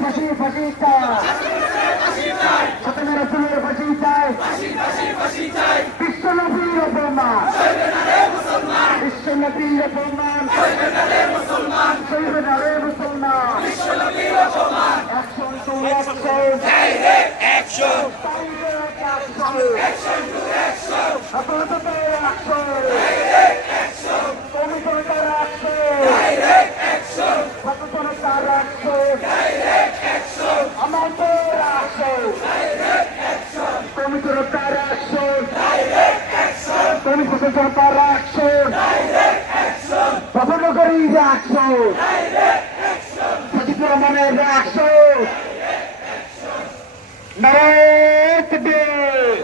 ফাঁসি ফাঁসি ফাঁসি চাই, সতেরো রসুলের ফাঁসি চাই, বিশ্ব নবীর অপমান, বিশ্ব নবীর অপমান, শহীদ নারে মুসলমান, অ্যাকশন টু অ্যাকশন, আপাতত অ্যাকশন, কমিশনার অ্যাকশন, সচেতনতার অ্যাকশন, আমাদের action, commissioner action, commissioner action, প্রধানমন্ত্রীর অ্যাকশন, সচিব রহমানের অ্যাকশন, নারায়ণ তাকবীর,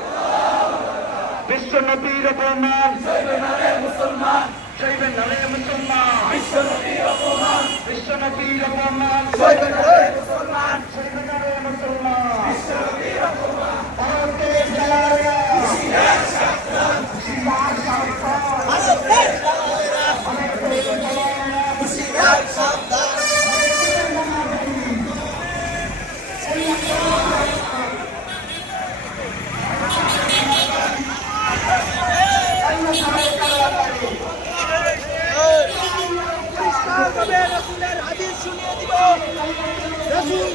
বিশ্ব নবীর অপমান, মুসলমান, শহীদ নারে মুসলমান, বিশ্ব নবীর অপমান, বিশ্ব নবীর অপমান, শহীদ নারে মুসলমান, শহীদ নারে মুসলমান, বিশ্ব নবীর অপমান, ভারতের জালারা, মুর্শিদাবাদ সাবধান, মুর্শিদাবাদ সাবধান, ভারতের জালারা, ভারতের জালারা, মুর্শিদাবাদ সাবধান, রসুলের হাদিস শুনিয়ে দিব। রসুল